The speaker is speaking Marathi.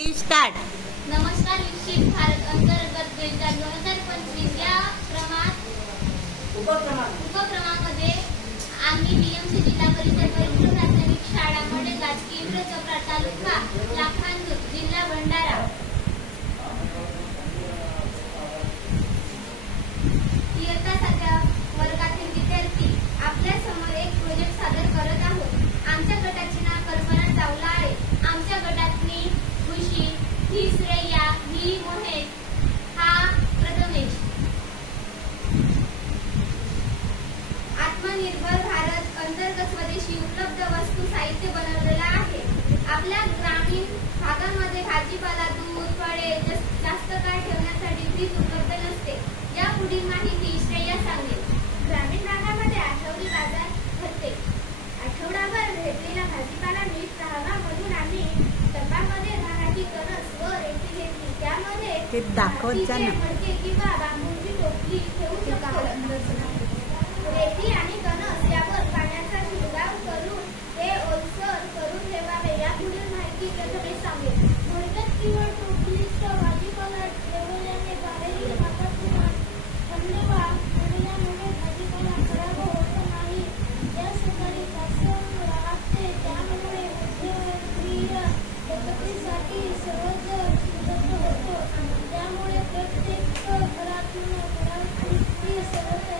स्टार्ट। नमस्कार। विकसित भारत अंतर्गत 2025 या उपक्रमामध्ये आम्ही बीएमसी जिल्हा परिषद वरिष्ठ प्राथमिक शाळा मडेगाव केंद्रचक्रा तालुका लाखांदूर जिल्हा भंडारा इयत्ता 7व्या वर्गातील विद्यार्थी आपल्या समोर एक प्रोजेक्ट सादर करत आहोत। आमच्या गटाचे नाव कल्पना चावला आहे। आमच्या गटातली खुशी, ही श्रेया, ही मोहेश, हा प्रथमेश। आत्मनिर्भर भारत अंतर्गत स्वदेशी उपलब्ध वस्तू साहित्य बनवलेला आहे। आपल्या ग्रामीण भागामध्ये भाजीपाला, दूध, फळे जास्त काळ ठेवण्यासाठी फ्रीज उपलब्ध नसते। या पुढील माहिती श्रेया सांगेल। ग्रामीण भागामध्ये आठवडी बाजार भरते। आठवडाभर भेटलेला भाजीपाला नीट राहावा म्हणून आम्ही डब्यामध्ये धानाची कणस व रेती घेतली। त्यामध्ये ते दाखवत जा ना। मडके किंवा बांबूची टोपली ठेवू शकतो। रेती आणि कणस यावर पाण्याचा शिरकाव करून ते ओलसर करून ठेवावे। यापुढील माहिती प्रथमेश सांगेल। मडक्यात किंवा टोपलीत भाजीपाला ठेवल्याने बाहेरील वातावरण थंडवा पडल्यामुळे भाजीपाला खराब होत नाही। यासाठी तासन राहते, त्यामुळे मध्यवर्तीय पद्धतीसाठी सहज सुलभ होतो। त्यामुळे प्रत्येक घरातून घरात सहज